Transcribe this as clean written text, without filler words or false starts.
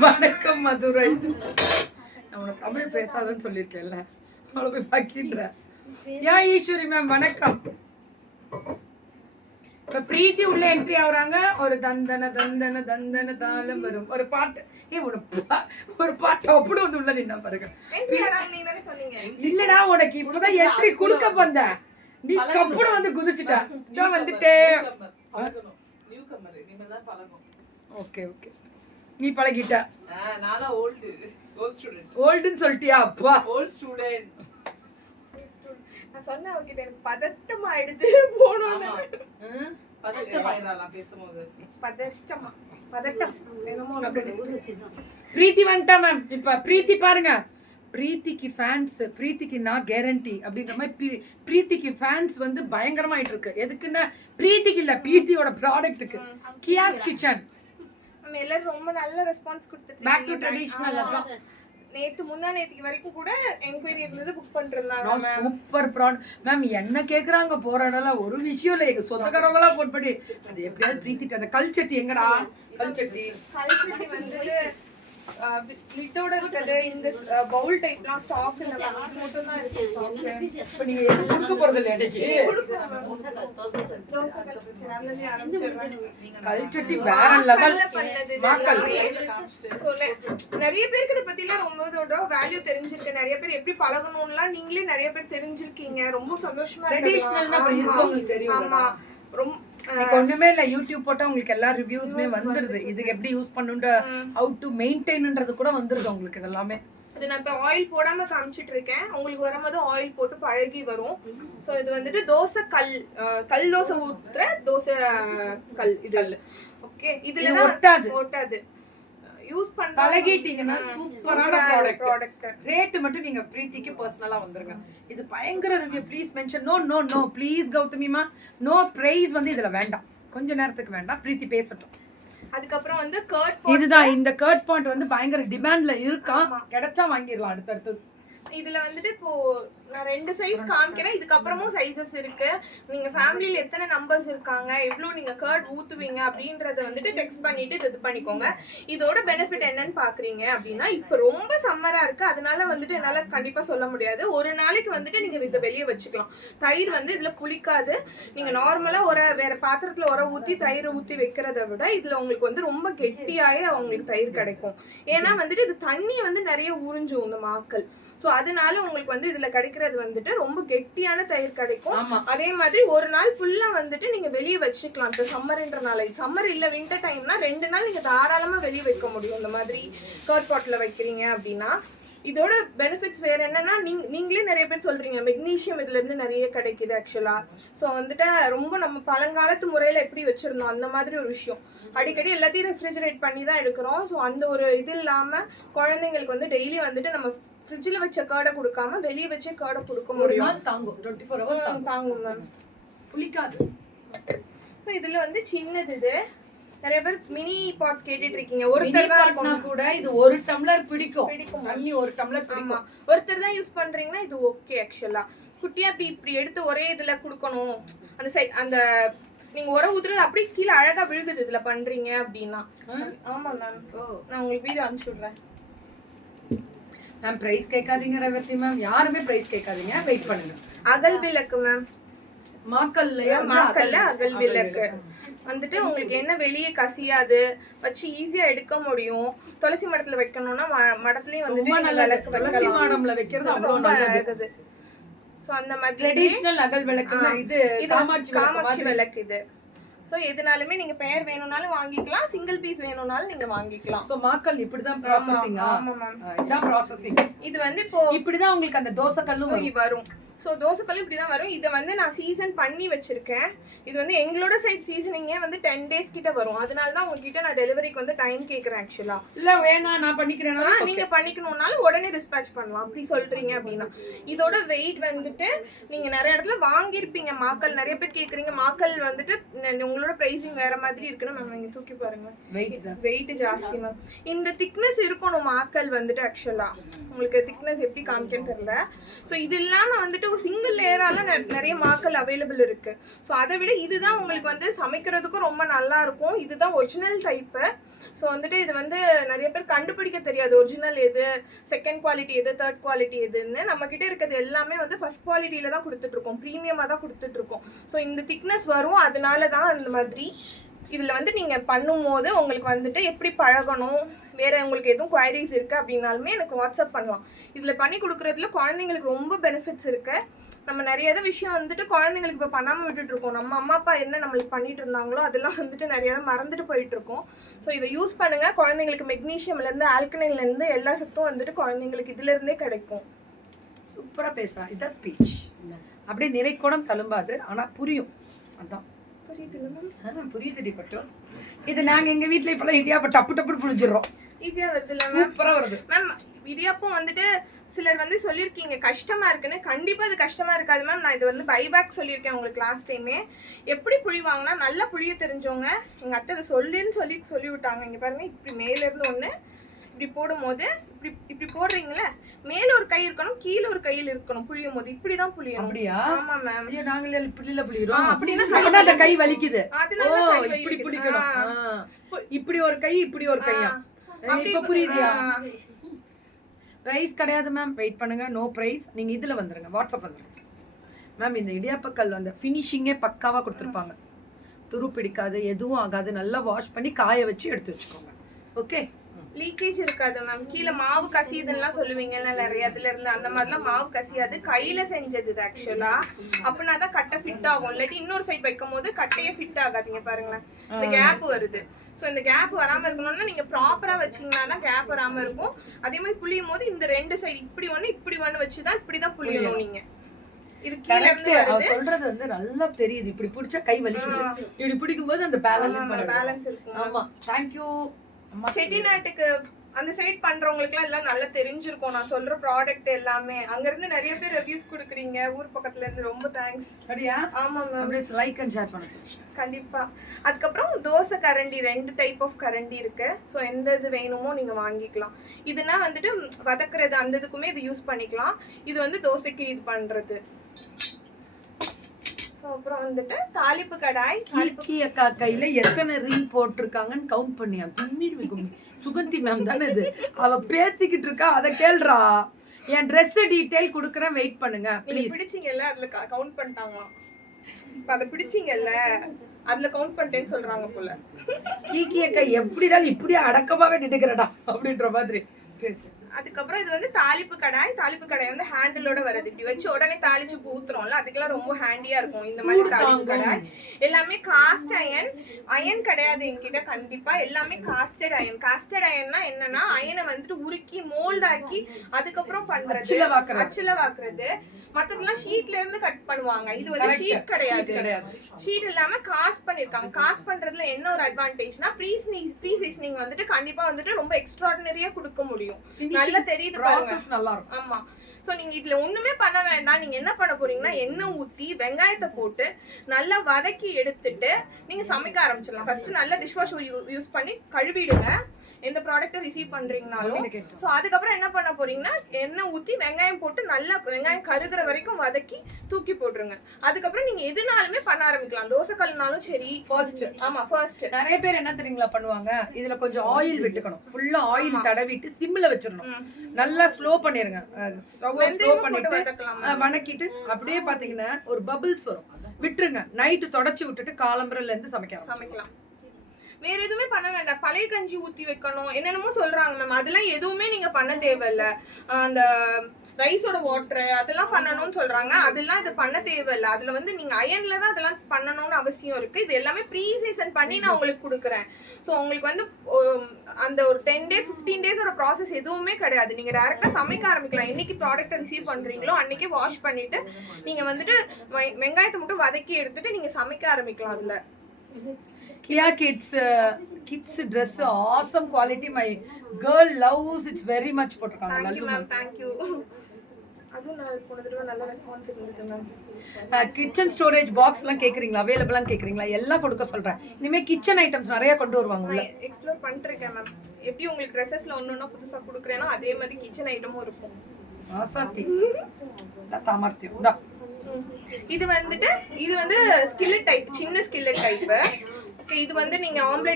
வணக்கம் மதுரை. நான் உன தமிழ் பேசாதன்னு சொல்லியிருக்கேன்ல, அவளை போய் பக்கின்ற. ஏன் ஈஸ்வரி மேம் வணக்கம். இப்ப பிரீத்தி உள்ள என்ட்ரி ஆகுறாங்க. ஒரு தந்தன தந்தன தந்தன தாளம் வரும் ஒரு பாட்டு. ஒரு பாட்டு அப்படி வந்து உள்ள நின்னா பாருங்க. இல்லடா உனக்கு இப்பதான் என்ட்ரி குடுக்க வந்த, நீ கப்புட வந்து குதிச்சுட்ட. இதான் வந்துட்டே. ஓகே ஓகே, நீ பழகிட்ட. நானா ஓல்ட் ஸ்டூடண்ட். ஓல்டுன்னு சொல்லிட்டியா? அப்பா ஓல்ட் ஸ்டூடண்ட். நான் சொன்னேன் அவகிட்ட எனக்கு பதட்டமா ஆயிடுது போனோம். பதட்டமாயிரலாம் பேசும்போது. பதட்டம் என்னமோ. பிரீத்தி வந்துட்டா மேம். இப்ப பிரீத்தி பாருங்க, பிரீத்திக்கு ஃபேன்ஸ், பிரீத்திக்கு நான் கேரண்டி அப்படின்ற மாதிரி பிரீத்திக்கு ஃபேன்ஸ் வந்து பயங்கரமாயிட்டு இருக்கு. எதுக்குன்னா பிரீத்திக்கு இல்ல, பிரீத்தியோட ப்ராடக்ட்டுக்கு. கியாஸ் கிச்சன் எல்லாரும் ரொம்ப நல்ல ரெஸ்பான்ஸ் கொடுத்துட்டு பேக் டு ட்ரெடிஷனல். அதான் நேத்துக்கு வரைக்கும் கூட என்கொயரி இருந்தது, புக் பண்ணிருந்தாங்க. Super product ma'am. என்ன கேக்குறாங்க போற இடம்லாம் ஒரு விஷயம் இல்லை, எங்க சொந்தக்காரவங்களா போட் பண்ணி அது எப்படியாவது பிரீத்திட்டு. அந்த கல் சட்டி எங்கடா? கல் சட்டி வந்து லிட்டோட இருக்குது. இந்த பவுல் டைப்லாம் ஸ்டாக் இல்ல, இது மட்டும் தான் இருக்கு ஸ்டாக்ல. இப்போ நீங்க எது கொடுக்க போறது இல்ல இன்னைக்கு. கல் சட்டி வேற லெவல் மாக்கல். நிறைய பேருக்கு இத பத்தி எல்லாம் ரொம்பதோட வேல்யூ தெரிஞ்சிருக்கு. நிறைய பேர் எப்படி பழகணும்லாம் நீங்களே நிறைய பேர் தெரிஞ்சிருக்கீங்க. ரொம்ப சந்தோஷமா இருக்கு. ட்ரெடிஷனல்னா அப்படி இருக்கவங்களுக்கு தெரியும். ஆமா, ரொம்ப ஒண்ணுமே இல்ல, யூடியூப் போட்டா உங்களுக்கு எல்லா ரிவ்யூஸ்மே வந்துருது. இதுக்கு எப்படி யூஸ் பண்ணுன்ற, ஹவு டு மெயின்டைன்ன்றது கூட வந்துருது உங்களுக்கு. இதெல்லாமே இது நான் இப்ப ஆயில் போடாம காமிச்சிட்டு இருக்கேன். உங்களுக்கு வரும்போது ஆயில் போட்டு பழகி வரும். சோ இது வந்துட்டு தோசை கல் தோசை ஊத்துற தோசை கல் இது. ஓகே, இதுல ஒட்டாது. யூஸ் பண்ண பழகிட்டீங்கன்னா சூப்பரான ப்ராடக்ட். ரேட் மட்டும் நீங்க பிரீத்திக்கு பர்சனலா வந்துருங்க. இது பயங்கர review. Please mention no please கௌதமிமா, நோ பிரைஸ் வந்து இதுல வேண்டாம். கொஞ்ச நேரத்துக்கு வேண்டாம், பிரீத்தி பேசட்டும். அதுக்கப்புறம் வந்து கர்ட், இதுதான் இந்த கர்ட் பாயிண்ட் வந்து பயங்கர டிமாண்ட்ல இருக்கா. கிடைச்சா வாங்கிடலாம் அடுத்தடுத்து. இதுல வந்துட்டு இப்போ நான் 2 சைஸ் காமிக்கிறேன். இதுக்கப்புறமும் சைஸஸ் இருக்கு. நீங்க ஃபேமிலியில எத்தனை நம்பர்ஸ் இருக்காங்க, எவ்வளவு நீங்க கர்ட் ஊத்துவீங்க அப்படின்றத வந்துட்டு டெக்ஸ்ட் பண்ணிட்டு இது பண்ணிக்கோங்க. இதோட பெனிஃபிட் என்னன்னு பாக்குறீங்க அப்படின்னா, இப்ப ரொம்ப சம்மரா இருக்கு, அதனால வந்துட்டு என்னால கண்டிப்பா சொல்ல முடியாது. ஒரு நாளைக்கு வந்துட்டு நீங்க இதை வெளியே வச்சுக்கலாம். தயிர் வந்து இதுல புளிக்காது. நீங்க நார்மலா வேற பாத்திரத்துல ஊத்தி தயிர் ஊத்தி வைக்கிறத விட இதுல உங்களுக்கு வந்து ரொம்ப கெட்டியாயே உங்களுக்கு தயிர் கிடைக்கும். ஏன்னா வந்துட்டு இது தண்ணி வந்து நிறைய உறிஞ்சும் இந்த மாக்கள். சோ அதனால உங்களுக்கு வந்து இதுல கிடைக்கிறது வந்துட்டு ரொம்ப கெட்டியான தயிர் கிடைக்கும். அதே மாதிரி ஒரு நாள் ஃபுல்லா வந்துட்டு நீங்க வெளியே வச்சுக்கலாம். இப்ப சம்மர்ன்றனால, சம்மர் இல்ல வின்டர் டைம்னா 2 நாள் நீங்க தாராளமா வெளியே வைக்க முடியும். இந்த மாதிரி கர்ட் பாட்ல வைக்கிறீங்க அப்படின்னா. இதோட பெனிஃபிட்ஸ் வேற என்னன்னா, நீங்களே நிறைய பேர் சொல்றீங்க மெக்னீசியம் இதுல இருந்து நிறைய கிடைக்குது ஆக்சுவலா. ஸோ வந்துட்டு ரொம்ப நம்ம பழங்காலத்து முறையில எப்படி வச்சிருந்தோம் அந்த மாதிரி ஒரு விஷயம். அடிக்கடி எல்லாத்தையும் ரெஃப்ரிஜரேட் பண்ணி தான் எடுக்கிறோம். ஸோ அந்த ஒரு இது இல்லாம குழந்தைங்களுக்கு வந்து டெய்லி வந்துட்டு நம்ம ஃப்ரிட்ஜில் வச்ச கார்டை கொடுக்காம வெளியே வச்ச கார்டை கொடுக்க முடியும். தாங்கும், 24 hours தாங்கும் மேம், புளிக்காது. ஸோ இதுல வந்து சின்னது. இது நிறைய பேர் மினி பாட் கேட்டுட்டு இருக்கீங்க. ஒருத்தர் தான் கூட இது 1 டம்ளர் பிடிக்கும். தண்ணி 1 டம்ளர் பிடிக்கும். ஒருத்தர் தான் யூஸ் பண்றீங்கன்னா இது ஓகே. ஆக்சுவலா குட்டியா இப்படி எடுத்து ஒரே இதுல குடுக்கணும். அந்த நீங்க ஊத்துறது அப்படியே கீழே அழகா விழுகுது இதுல பண்றீங்க அப்படின்னா. ஆமா மேம், நான் உங்களுக்கு வீடியோ அனுப்பிச்சு விடுறேன். மேம் பிரைஸ் கேட்காதீங்க ரேவதி மேம், யாருமே பிரைஸ் கேட்காதீங்க, வெயிட் பண்ணுங்க. அகல் விளக்கு மேம், மாக்கல்ல அகல் விளக்கு வந்துட்டு உங்களுக்கு என்ன வெளியே கசியாது, வச்சு ஈஸியா எடுக்க முடியும். துளசி மடத்துல வைக்கணும்னா மடத்துலயும் வந்துட்டு துளசி மாடம்ல வைக்கிறது அவ்வளவு நல்லது. சோ அந்த மாதிரி ட்ரெடிஷனல் அகல் விளக்குனா இது காமாட்சி விளக்கு. இது சோ எதுனாலுமே நீங்க பேர் வேணும்னாலும் வாங்கிக்கலாம், சிங்கிள் பீஸ் வேணும்னாலும் நீங்க வாங்கிக்கலாம். சோ மாக்கல் இப்படிதான் ப்ராசசிங். ஆமா மேம், இதான் ப்ராசசிங். இது வந்து இப்போ இப்படிதான் உங்களுக்கு அந்த தோசை கல்லும் வரும். ஸோ தோசைக்கல் இப்படி தான் வரும். இதை வந்து நான் சீசன் பண்ணி வச்சிருக்கேன். இது வந்து எங்களோட சைட் சீசனிங்கே வந்து 10 days கிட்ட வரும். அதனால தான் உங்ககிட்ட நான் டெலிவரிக்கு வந்து டைம் கேட்குறேன். ஆக்சுவலா இல்லை வேணாம் நான் பண்ணிக்கிறேன்னா நீங்க பண்ணிக்கணும்னாலும் உடனே டிஸ்பேச் பண்ணலாம். அப்படி சொல்றீங்க அப்படின்னா இதோட வெயிட் வந்துட்டு நீங்க நிறைய இடத்துல வாங்கியிருப்பீங்க. மாக்கல் நிறைய பேர் கேட்குறீங்க. மாக்கல் வந்துட்டு உங்களோட ப்ரைஸிங் வேற மாதிரி இருக்குன்னு மேம் இங்கே தூக்கி பாருங்க. வெயிட் ஜாஸ்தி மேம். இந்த திக்னஸ் இருக்கணும் மாக்கல் வந்துட்டு. ஆக்சுவலா உங்களுக்கு திக்னஸ் எப்படி காமிக்கன்னு தெரியல. ஸோ இது இல்லாமல் வந்துட்டு சிங்கிள் லேயரால நிறைய மாக்கள் அவைலபிள் இருக்கு. ஸோ அதை விட இதுதான் உங்களுக்கு வந்து சமைக்கிறதுக்கும் ரொம்ப நல்லா இருக்கும். இதுதான் ஒரிஜினல் டைப்பு. ஸோ வந்துட்டு இது வந்து நிறைய பேர் கண்டுபிடிக்க தெரியாது ஒரிஜினல் எது, செகண்ட் குவாலிட்டி எது, தேர்ட் குவாலிட்டி எதுன்னு. நம்ம கிட்ட இருக்கிறது எல்லாமே வந்து ஃபர்ஸ்ட் குவாலிட்டியில தான் கொடுத்துட்டு இருக்கோம், ப்ரீமியமாக தான் கொடுத்துட்டு இருக்கோம். ஸோ இந்த திக்னஸ் வரும், அதனால தான் அந்த மாதிரி. இதில் வந்து நீங்கள் பண்ணும்போது உங்களுக்கு வந்துட்டு எப்படி பழகணும், வேறு உங்களுக்கு எதுவும் குவாரிஸ் இருக்குது அப்படின்னாலுமே எனக்கு வாட்ஸ்அப் பண்ணலாம். இதில் பண்ணி கொடுக்குறதுல குழந்தைங்களுக்கு ரொம்ப பெனிஃபிட்ஸ் இருக்குது. நம்ம நிறைய விஷயம் வந்துட்டு குழந்தைங்களுக்கு இப்போ பண்ணாமல் விட்டுட்ருக்கோம். நம்ம அம்மா அப்பா என்ன நம்மளுக்கு பண்ணிட்டு இருந்தாங்களோ அதெல்லாம் வந்துட்டு நிறைய மறந்துட்டு போயிட்டுருக்கோம். ஸோ இதை யூஸ் பண்ணுங்கள். குழந்தைங்களுக்கு மெக்னீஷியம்லேருந்து ஆல்கனைன்லேருந்து எல்லா சத்தும் வந்துட்டு குழந்தைங்களுக்கு இதுலேருந்தே கிடைக்கும். சூப்பராக பேசுகிறான். இதான் ஸ்பீச். அப்படியே நிறைக்கூடம் தழும்பாது, ஆனால் புரியும். அதான் புரியுதுடி பட்டு. இது நாங்க எங்க வீட்டுல இப்பெல்லாம் இடியாப்பம் டப்பு டப்பு புளிச்சிடுறோம். ஈஸியா வருது இல்ல? சூப்பரா வருது மேம். இடியாப்பம் வந்துட்டு சிலர் வந்து சொல்லியிருக்கீங்க கஷ்டமா இருக்குன்னு. கண்டிப்பா இது கஷ்டமா இருக்காது மேம். நான் இது வந்து பைபேக் சொல்லியிருக்கேன் உங்களுக்கு லாஸ்ட் டைமே. எப்படி புளிவாங்கன்னா நல்லா புளிய தெரிஞ்சவங்க எங்க அத்தை இதை சொல்லி விட்டாங்க. இங்க பாருங்க, இப்படி மேல இருந்து ஒண்ணு இப்படி போடும்போது இப்படி போடுறீங்களே, மேல ஒரு கை இருக்கணும், கீழே ஒரு கையில் இருக்கணும் புளியும் போது. இப்படிதான் புளியணும். அப்படியா? ஆமா மேம். நாங்களே புளியில புளிறோம். அப்படின்னா அந்த கை வலிக்குது. அதனால இப்படி புளிக்கணும். இப்படி ஒரு கை, இப்படி ஒரு கையா? இப்ப புரியுதியா? பிரைஸ் கிடையாது மேம், வெயிட் பண்ணுங்க. No price. நீங்க இதுல வந்துருங்க, வாட்ஸ்அப் வந்துருங்க மேம். இந்த இடியாப்பக்கல் அந்த ஃபினிஷிங்கே பக்காவா கொடுத்துருப்பாங்க. துரு பிடிக்காது, எதுவும் ஆகாது. நல்லா வாஷ் பண்ணி காய வச்சு எடுத்து வச்சுக்கோங்க. ஓகே, லீக்கேஜ் இருக்காது மேம். கீழே மாவு கசியுதுலாம் சொல்லுவீங்கல்ல நிறைய, அதுல இருந்து அந்த மாதிரிலாம் மாவு கசியாது. கையில செஞ்சது இது ஆக்சுவலா. அப்படின்னா தான் கட்டை ஃபிட் ஆகும். இல்லாட்டி இன்னொரு சைட் வைக்கும் போது கட்டையே ஃபிட் ஆகாதீங்க. பாருங்களேன், இந்த கேப் வருது. ஸோ இந்த கேப் வராமல் இருக்கணும்னா நீங்கள் ப்ராப்பராக வச்சிங்கன்னா தான் கேப் வராமல் இருக்கும். அதே மாதிரி புளியும் போது இந்த ரெண்டு சைடு இப்படி ஒன்று வச்சு தான் இப்படி தான் புளியணும் நீங்கள். இது கீழ இருந்து வருது. சொல்றது வந்து நல்லா தெரியுது. இப்படி பிடிச்சா கை வலிக்குது, இப்படி பிடிக்கும் போது அந்த பேலன்ஸ் இருக்கும். ஆமா, தேங்க் யூ. செட்டிநாட்டுக்கு அந்த சைட் பண்றவங்களுக்குலாம் எல்லாம் நல்லா தெரிஞ்சிருக்கும் நான் சொல்ற ப்ராடக்ட் எல்லாமே. அங்க இருந்து நிறைய பேர் ரிவ்யூஸ் கொடுக்குறீங்க ஊர் பக்கத்துல இருந்து. ரொம்ப தேங்க்ஸ். அப்படியா? ஆமா மேம். லைக் அண்ட் ஷேர் பண்ணுங்க கண்டிப்பா. அதுக்கப்புறம் தோசை கரண்டி 2 டைப் ஆஃப் கரண்டி இருக்கு. ஸோ எந்த இது வேணுமோ நீங்க வாங்கிக்கலாம். இதுனா வந்துட்டு வதக்குறது அந்த இதுக்குமே இது யூஸ் பண்ணிக்கலாம். இது வந்து தோசைக்கு இது பண்றது. அப்புறம் வந்துட்டு தாளிப்பு கடாய். கீக்கி அக்கா கையில எத்தனை ரீல் போட்டிருக்காங்கன்னு கவுண்ட் பண்ணியா? கும்மி சுகந்தி மேம் தானே இது. அவ பேசிக்கிட்டு இருக்கா, அதை கேள்றா. என் ட்ரெஸ் டீடைல் கொடுக்குறேன், வெயிட் பண்ணுங்க ப்ளீஸ். பிடிச்சிங்கல்ல, அதுல கவுண்ட் பண்ணிட்டாங்களாம். இப்ப அதை பிடிச்சிங்கல்ல, அதுல கவுண்ட் பண்ணிட்டேன்னு சொல்றாங்க போல. கீக்கி அக்கா எப்படிதான் இப்படியே அடக்கமாவே நினைக்கிறடா அப்படின்ற மாதிரி பேசு. அதுக்கப்புறம் இது வந்து தாளிப்பு கடாய். தாளிப்பு கடாய் வந்து ஹேண்டிலோட வருது. இப்படி வச்சு உடனே தாளிச்சு ஊத்துறோம்ல, அதுக்கெல்லாம் ரொம்ப ஹேண்டியா இருக்கும் இந்த மாதிரி தாளிப்பு கடாய். எல்லாமே காஸ்ட் அயன் கிடையாது என்கிட்ட. கண்டிப்பா எல்லாமே காஸ்டட் அயன். காஸ்டட் அயன்னா என்னன்னா அயனை வந்துட்டு உருக்கி மோல்ட் ஆக்கி அதுக்கப்புறம் பண்றது, அச்சில வாக்குறது. மத்ததெல்லாம் ஷீட்ல இருந்து கட் பண்ணுவாங்க. இது வந்து ஷீட் கிடையாது. ஷீட் இல்லாம காஸ்ட் பண்ணிருக்காங்க. காஸ்ட் பண்றதுல என்ன ஒரு அட்வான்டேஜ்னா ப்ரீ சீசனிங் வந்துட்டு கண்டிப்பா வந்துட்டு ரொம்ப எக்ஸ்ட்ராடினரியா கொடுக்க முடியும். நல்லா தெரியுது பாருங்க. நல்லா இருக்கும். ஆமா. சோ நீங்க இதுல ஒண்ணுமே பண்ண வேண்டாம். நீங்க என்ன பண்ண போறீங்கன்னா எண்ணெய் ஊத்தி வெங்காயத்தை போட்டு நல்லா வதக்கி எடுத்துட்டு நீங்க சமைக்க ஆரம்பிச்சிடலாம். ஃபர்ஸ்ட் நல்லா டிஷ் வாஷ் யூஸ் பண்ணி கழுவிடுங்க எந்த ப்ராடக்ட்டை ரிசீவ் பண்றீங்கனாலும். ஸோ அதுக்கப்புறம் என்ன பண்ண போறீங்கன்னா எண்ணெய் ஊத்தி வெங்காயம் போட்டு நல்லா வெங்காயம் கருகிற வரைக்கும் வதக்கி தூக்கி போட்டுருங்க. அதுக்கப்புறம் நீங்க எதுனாலுமே பண்ண ஆரம்பிக்கலாம். தோசைக்கல்னாலும் சரி. ஃபர்ஸ்ட் நிறைய பேர் என்ன தெரியுங்களா பண்ணுவாங்க, இதுல கொஞ்சம் ஆயில் விட்டுக்கணும். ஃபுல்லா ஆயில் தடவிட்டு சிம்ல வச்சிடணும். நல்லா ஸ்லோ பண்ணிருங்க. ஸ்லோ பண்ணிட்டு வணக்கிட்டு அப்படியே பாத்தீங்கன்னா ஒரு பபிள்ஸ் வரும், விட்டுருங்க. நைட்டு தொடச்சி விட்டுட்டு காலம்பரல இருந்து சமைக்கலாம். வேற எதுவுமே பண்ண வேண்டாம். பழைய கஞ்சி ஊத்தி வைக்கணும் என்னென்னமோ சொல்றாங்க மேம். அதெல்லாம் எதுவுமே நீங்க பண்ண தேவையில்ல. அந்த ரைஸோட வாட்டர் அதெல்லாம் பண்ணணும்னு சொல்றாங்க. அதெல்லாம் இது பண்ண தேவையில்லை. அதுல வந்து நீங்க அயன்ல தான் அதெல்லாம் பண்ணணும்னு அவசியம் இருக்கு. இது எல்லாமே ப்ரீ சீசன் பண்ணி நான் உங்களுக்கு கொடுக்குறேன். ஸோ உங்களுக்கு வந்து அந்த ஒரு 10 days 15 days ப்ராசஸ் எதுவுமே கிடையாது. நீங்க டைரக்டா சமைக்க ஆரம்பிக்கலாம். என்னைக்கு ப்ராடக்ட்டை ரிசீவ் பண்றீங்களோ அன்னைக்கே வாஷ் பண்ணிட்டு நீங்க வந்துட்டு வெங்காயத்தை மட்டும் வதக்கி எடுத்துட்டு நீங்க சமைக்க ஆரம்பிக்கலாம். அதுல Kia kids dress awesome quality. My girl loves it very much. போட்டுருக்காங்க. Thank you ma'am. Thank you. அதுவும் நான் போன தடவை நல்ல ரெஸ்பான்ஸ் இருந்தது மேம். கிச்சன் ஸ்டோரேஜ் பாக்ஸ்லாம் கேக்குறீங்களா? அவைலபிளான்னு கேக்குறீங்களா? எல்லாம் கொடுக்க சொல்றேன். இனிமே கிச்சன் ஐட்டம்ஸ் நிறைய கொண்டு வருவாங்க உள்ள. எக்ஸ்ப்ளோர் பண்ணிட்டு இருக்கேன் மேம். எப்படி உங்களுக்கு ட்ரெஸ்ஸஸ்ல ஒண்ணொண்ணா புதுசா கொடுக்குறேனோ அதே மாதிரி கிச்சன் ஐட்டமும் இருக்கும். ஆசாத்தி தாமர்த்தியம் இந்தா. இது வந்து ஸ்கில்லட் டைப், சின்ன ஸ்கில்லட் டைப். இது வந்து நீங்க ஆம்லெட்